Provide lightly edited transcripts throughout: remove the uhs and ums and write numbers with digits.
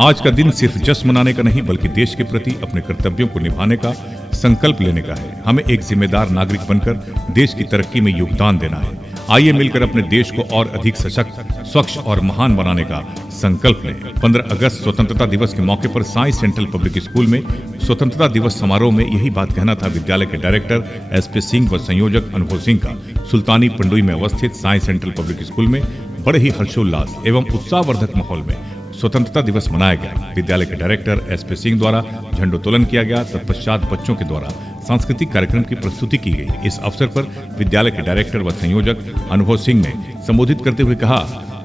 आज का दिन सिर्फ जश्न मनाने का नहीं बल्कि देश के प्रति अपने कर्तव्यों को निभाने का संकल्प लेने का है। हमें एक जिम्मेदार नागरिक बनकर देश की तरक्की में योगदान देना है। आइए मिलकर अपने देश को और अधिक सशक्त, स्वच्छ और महान बनाने का संकल्प लें। 15 अगस्त स्वतंत्रता दिवस के मौके पर साई सेंट्रल पब्लिक स्कूल में स्वतंत्रता दिवस समारोह में यही बात कहना था विद्यालय के डायरेक्टर एसपी सिंह व संयोजक अनुभव सिंह का। सुल्तानी पंडुई में अवस्थित साई सेंट्रल पब्लिक स्कूल में बड़े ही हर्षोल्लास एवं उत्साहवर्धक माहौल में स्वतंत्रता दिवस मनाया गया। विद्यालय के डायरेक्टर एसपी सिंह द्वारा झंडोत्तोलन किया गया। तत्पश्चात बच्चों के द्वारा सांस्कृतिक कार्यक्रम की प्रस्तुति की गई। इस अवसर पर विद्यालय के डायरेक्टर व संयोजक अनुभव सिंह ने संबोधित करते हुए कहा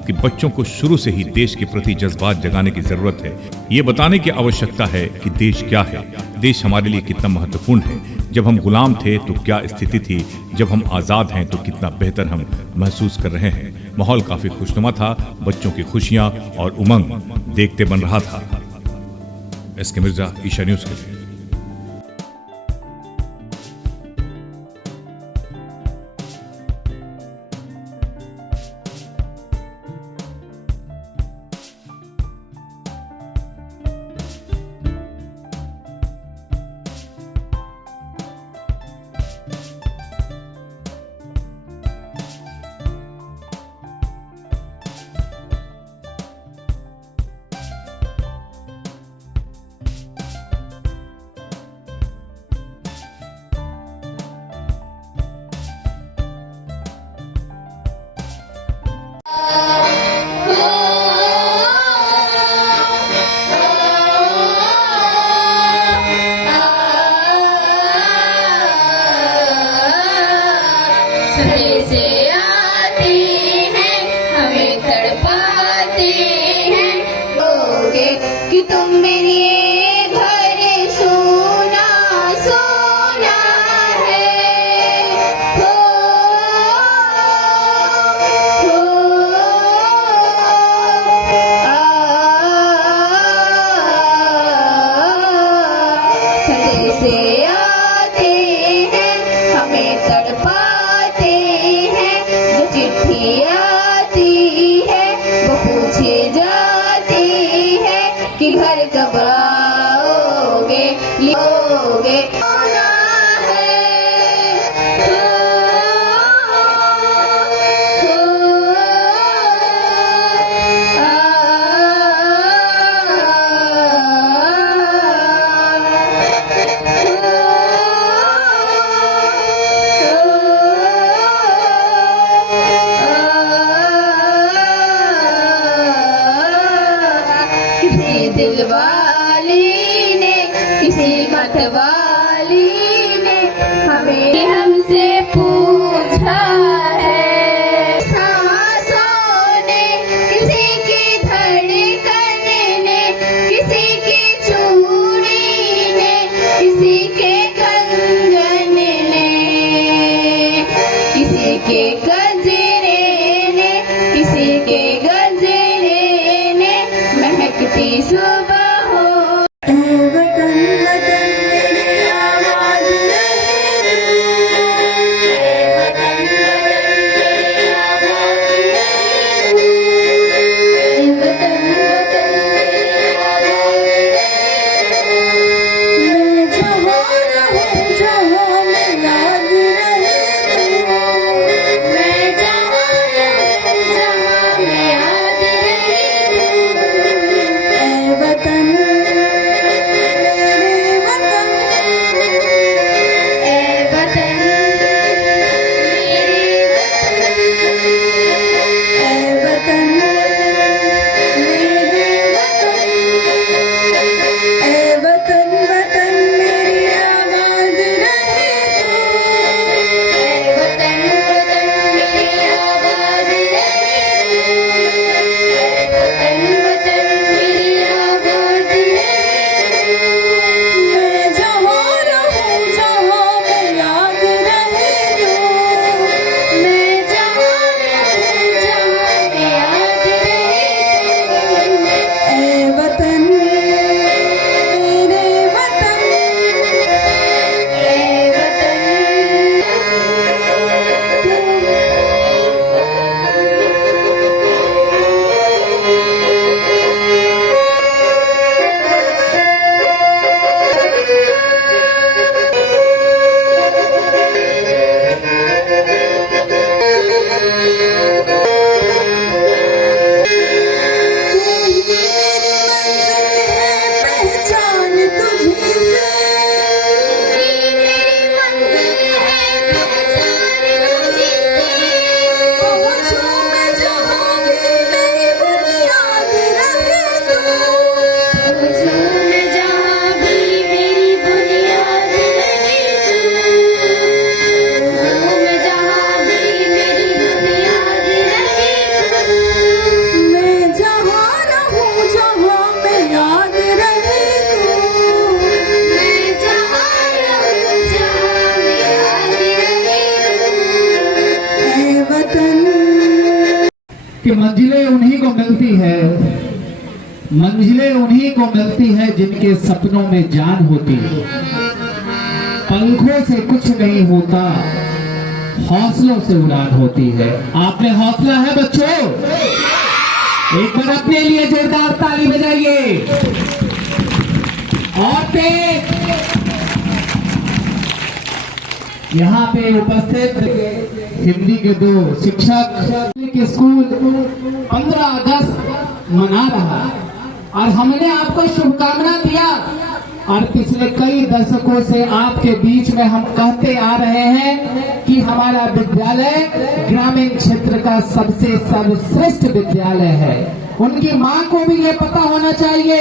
कि बच्चों को शुरू से ही देश के प्रति जज्बात जगाने की जरूरत है। ये बताने की आवश्यकता है कि देश क्या है, देश हमारे लिए कितना महत्वपूर्ण है। जब हम गुलाम थे तो क्या स्थिति थी, जब हम आजाद हैं तो कितना बेहतर हम महसूस कर रहे हैं। माहौल काफी खुशनुमा था। बच्चों की खुशियां और उमंग देखते बन रहा था। एसके मिर्जा, ईशा न्यूज के लिए। कि तुम मेरी घर सोना सोना है हो सजे से आते हैं हमें तड़पाते हैं। जो चिट्ठी आती है वो पूछे जाती है कि घर कब आओगे लियोगे आना है। किसी दिलवाली ने किसी मतवाली ने हमें हमसे पूछा है। सांसों ने किसी की धड़कन ने किसी की चूड़ी ने किसी के कंगन ने किसी के गजरे ने किसी के गजरे ने महकती सुबह हो। वतन वतन मेरे आबाद रहे वतन वतन मेरे आबाद रहे वतन वतन मेरे आबाद रहे। मैं जहाँ रहूँ जहाँ मैं याद रहे मैं जहाँ रहूँ जहाँ मैं याद रहे। वतन मंजिलें उन्हीं को मिलती है, मंजिलें उन्हीं को मिलती है जिनके सपनों में जान होती है। पंखों से कुछ नहीं होता, हौसलों से उड़ान होती है। आप में हौसला है बच्चों? एक बार अपने लिए जोरदार ताली बजाइए। और तेज यहाँ पे उपस्थित हिंदी के 2 शिक्षक के स्कूल 15 अगस्त मना रहा और हमने आपको शुभकामना दिया और पिछले कई दशकों से आपके बीच में हम कहते आ रहे हैं कि हमारा विद्यालय ग्रामीण क्षेत्र का सबसे सर्वश्रेष्ठ विद्यालय है। उनकी मां को भी ये पता होना चाहिए,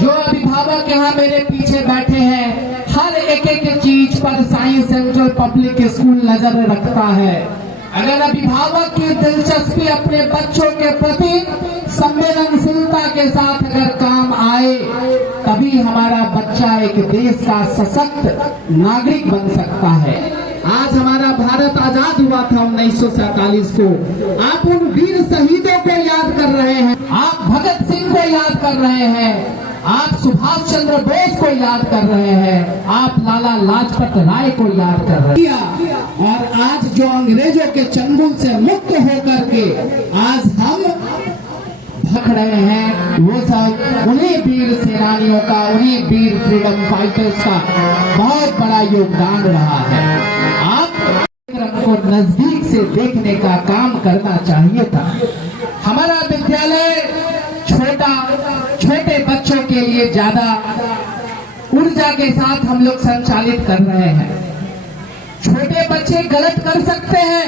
जो अभिभावक यहाँ मेरे पीछे बैठे हैं, हर एक चीज पर साई सेंट्रल पब्लिक स्कूल नजर रखता है। अगर अभिभावक की दिलचस्पी अपने बच्चों के प्रति संवेदनशीलता के साथ अगर काम आए, तभी हमारा बच्चा एक देश का सशक्त नागरिक बन सकता है। आज हमारा भारत आजाद हुआ था 1947 को। आप उन वीर शहीदों को याद कर रहे हैं, आप भगत सिंह को याद कर रहे हैं, आप सुभाष चंद्र बोस को याद कर रहे हैं, आप लाला लाजपत राय को याद कर रहे हैं। और आज जो अंग्रेजों के चंगुल से मुक्त होकर के आज हम भग रहे हैं, वो सब उन्हीं वीर सेनानियों का, उन्हीं वीर फ्रीडम फाइटर्स का बहुत बड़ा योगदान रहा है। आप को नजदीक से देखने का काम करना चाहिए था। हमारा विद्यालय छोटे बच्चों के लिए ज्यादा ऊर्जा के साथ हम लोग संचालित कर रहे हैं। छोटे बच्चे गलत कर सकते हैं,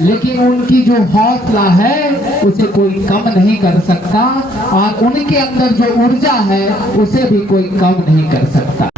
लेकिन उनकी जो हौसला है उसे कोई कम नहीं कर सकता और उनके अंदर जो ऊर्जा है उसे भी कोई कम नहीं कर सकता।